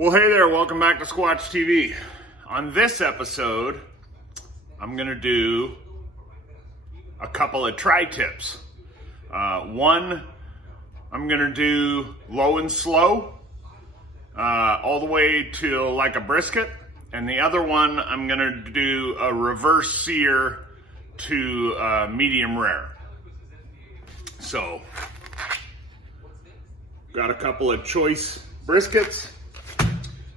Well, hey there, welcome back to Squatch TV. On this episode, I'm gonna do a couple of tri-tips. One, I'm gonna do low and slow, all the way to like a brisket. And the other one, I'm gonna do a reverse sear to medium rare. So, got a couple of choice briskets.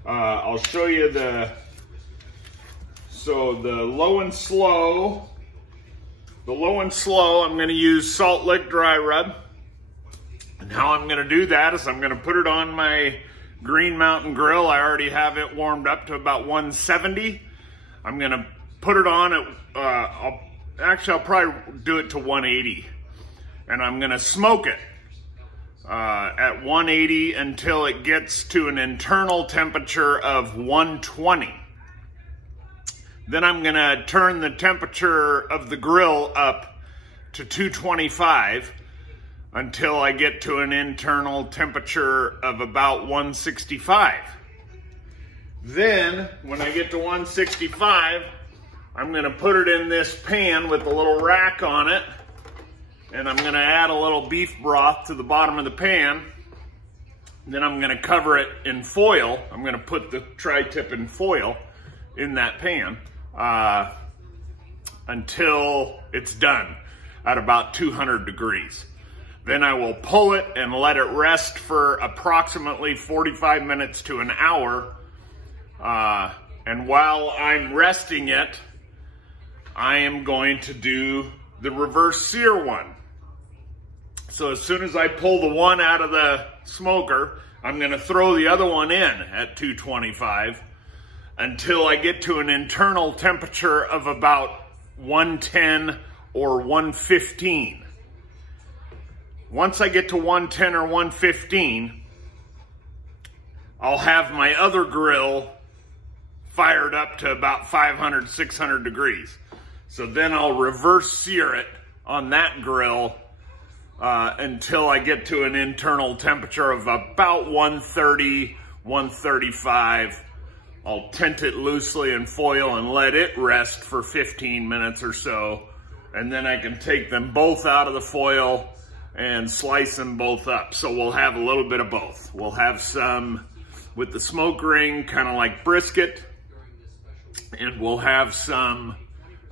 I'll show you the low and slow. The low and slow, I'm gonna use salt lick dry rub. And how I'm gonna do that is I'm gonna put it on my Green Mountain grill. I already have it warmed up to about 170. I'm gonna put it on at, I'll probably do it to 180. And I'm gonna smoke it at 180 until it gets to an internal temperature of 120. Then I'm gonna turn the temperature of the grill up to 225 until I get to an internal temperature of about 165. Then, when I get to 165, I'm gonna put it in this pan with a little rack on it, and I'm gonna add a little beef broth to the bottom of the pan. Then I'm gonna cover it in foil. I'm gonna put the tri-tip in foil in that pan until it's done at about 200 degrees. Then I will pull it and let it rest for approximately 45 minutes to an hour. And while I'm resting it, I am going to do the reverse sear one. So as soon as I pull the one out of the smoker, I'm gonna throw the other one in at 225 until I get to an internal temperature of about 110 or 115. Once I get to 110 or 115, I'll have my other grill fired up to about 500, 600 degrees. So then I'll reverse sear it on that grill until I get to an internal temperature of about 130, 135. I'll tent it loosely in foil and let it rest for 15 minutes or so. And then I can take them both out of the foil and slice them both up. So we'll have a little bit of both. We'll have some with the smoke ring, kind of like brisket, and we'll have some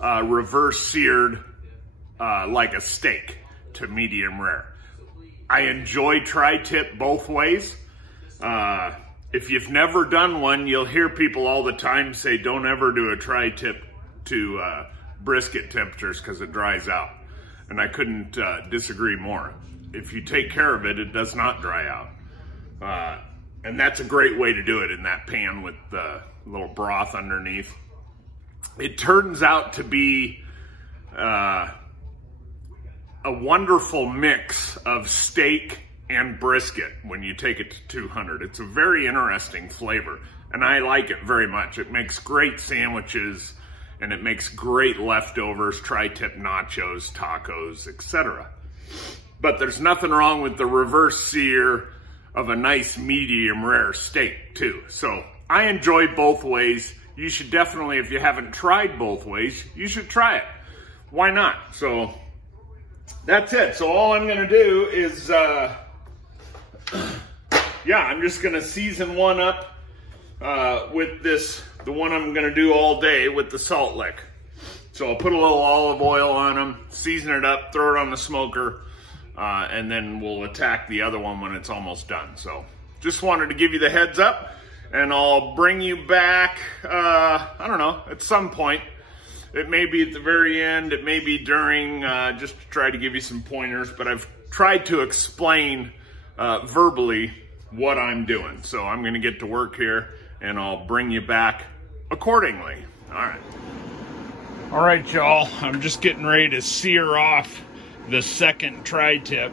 reverse seared like a steak to medium rare. I enjoy tri-tip both ways. If you've never done one, you'll hear people all the time say, don't ever do a tri-tip to brisket temperatures because it dries out. And I couldn't disagree more. If you take care of it, it does not dry out. And that's a great way to do it in that pan with the little broth underneath. It turns out to be a wonderful mix of steak and brisket when you take it to 200. It's a very interesting flavor, and I like it very much. It makes great sandwiches, and it makes great leftovers, tri-tip nachos, tacos, etc. But there's nothing wrong with the reverse sear of a nice medium rare steak too. So I enjoy both ways. You should definitely, if you haven't tried both ways, you should try it. Why not? So that's it. So all I'm gonna do is, I'm just gonna season one up with the one I'm gonna do all day with the salt lick. So I'll put a little olive oil on them, season it up, throw it on the smoker, and then we'll attack the other one when it's almost done. So just wanted to give you the heads up, and I'll bring you back, I don't know, at some point. It may be at the very end, it may be during, just to try to give you some pointers, but I've tried to explain verbally what I'm doing. So I'm gonna get to work here, and I'll bring you back accordingly. All right, y'all, I'm just getting ready to sear off the second tri-tip.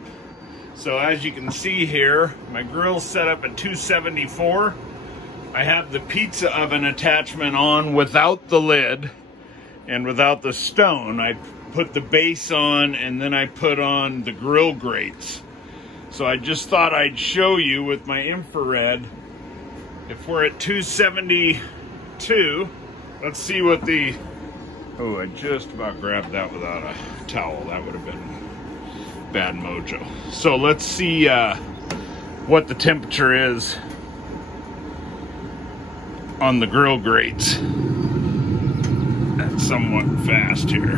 So as you can see here, my grill's set up at 274. I have the pizza oven attachment on without the lid and without the stone. I put the base on, and then I put on the grill grates. So I just thought I'd show you with my infrared if we're at 272, let's see what the, oh, I just about grabbed that without a towel. That would have been bad mojo. So let's see what the temperature is on the grill grates. That's somewhat fast here.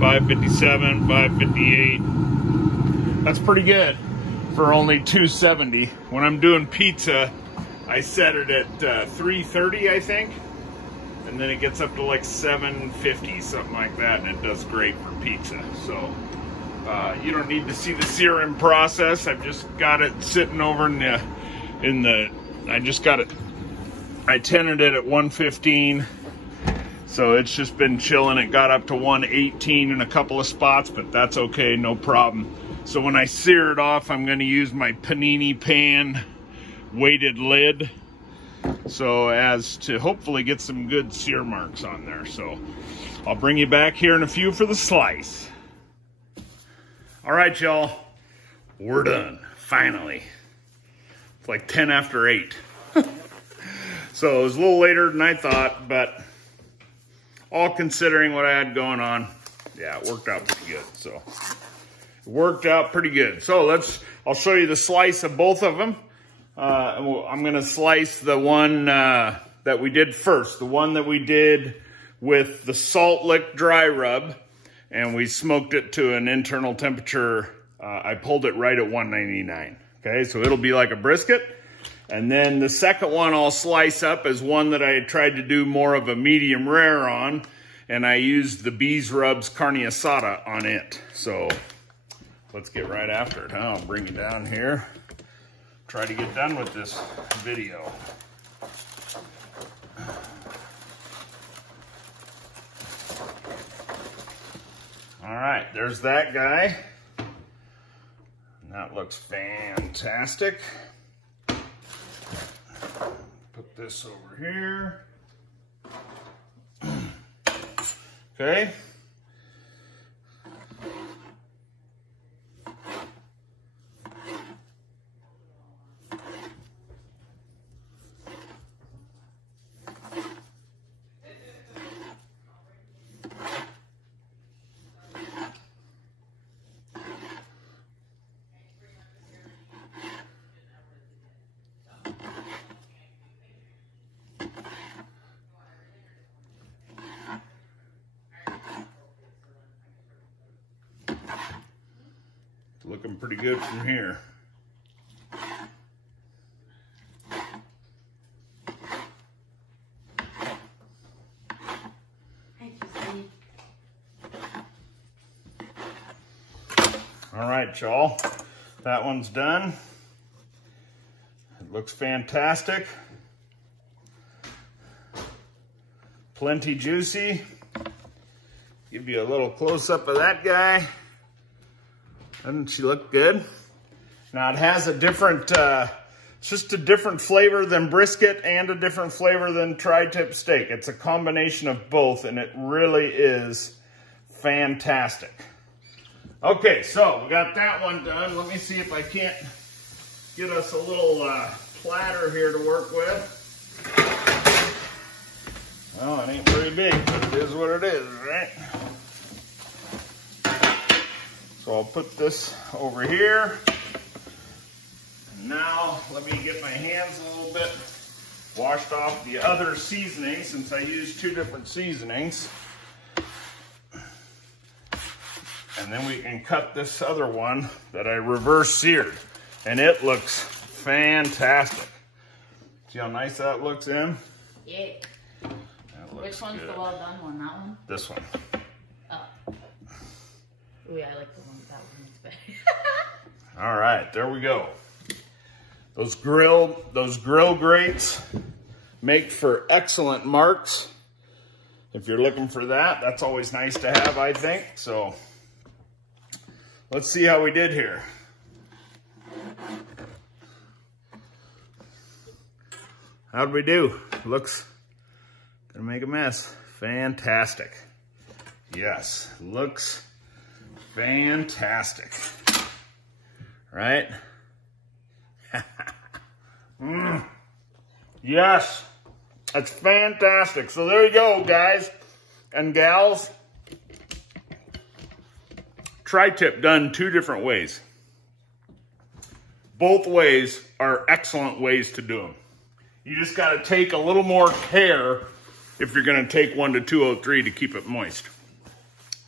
557, 558. That's pretty good for only 270. When I'm doing pizza, I set it at 330, I think. And then it gets up to like 750, something like that, and it does great for pizza. So you don't need to see the searing process. I've just got it sitting over in the I just got it, I tinted it at 115. So it's just been chilling. It got up to 118 in a couple of spots, but that's okay, no problem. So when I sear it off, I'm gonna use my panini pan weighted lid, so as to hopefully get some good sear marks on there. So I'll bring you back here in a few for the slice. All right, y'all, we're done, finally. It's like 10 after 8. So it was a little later than I thought, but all considering what I had going on, yeah, it worked out pretty good. So it worked out pretty good. So I'll show you the slice of both of them. I'm gonna slice the one that we did first, the one that we did with the salt lick dry rub, and we smoked it to an internal temperature. I pulled it right at 199. Okay, so it'll be like a brisket. And then the second one I'll slice up is one that I tried to do more of a medium rare on, and I used the Bees Rubs carne asada on it. So let's get right after it, huh? I'll bring you down here. Try to get done with this video. All right, there's that guy. That looks fantastic. Put this over here. Okay. Looking pretty good from here. All right, y'all, that one's done. It looks fantastic. Plenty juicy. Give you a little close-up of that guy. Doesn't she look good? Now it has a different, it's just a different flavor than brisket and a different flavor than tri-tip steak. It's a combination of both, and it really is fantastic. Okay, so we got that one done. Let me see if I can't get us a little platter here to work with. Well, it ain't very big, but it is what it is, right? So I'll put this over here. And now let me get my hands a little bit washed off the other seasoning, since I used 2 different seasonings. And then we can cut this other one that I reverse seared. And it looks fantastic. See how nice that looks in? Yeah. Which one's good. The well done one? That one? This one. Oh. Ooh, yeah, I like the one that one's better. All right, there we go. Those grill grates make for excellent marks. If you're looking for that, that's always nice to have, I think. So let's see how we did here. How'd we do? Looks gonna make a mess. Fantastic. Yes, looks fantastic. Right? Yes, that's fantastic. So there you go, guys and gals. Tri-tip done 2 different ways. Both ways are excellent ways to do them. You just got to take a little more care if you're going to take 1 to 203 to keep it moist.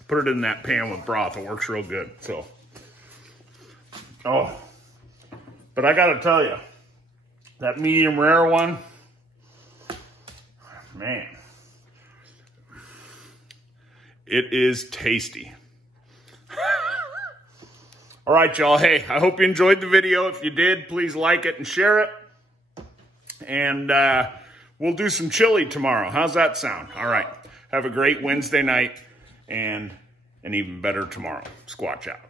Put it in that pan with broth. It works real good. So, oh, but I got to tell you, that medium rare one, man, it is tasty. All right, y'all. Hey, I hope you enjoyed the video. If you did, please like it and share it. And we'll do some chili tomorrow. How's that sound? All right. Have a great Wednesday night and an even better tomorrow. Squatch out.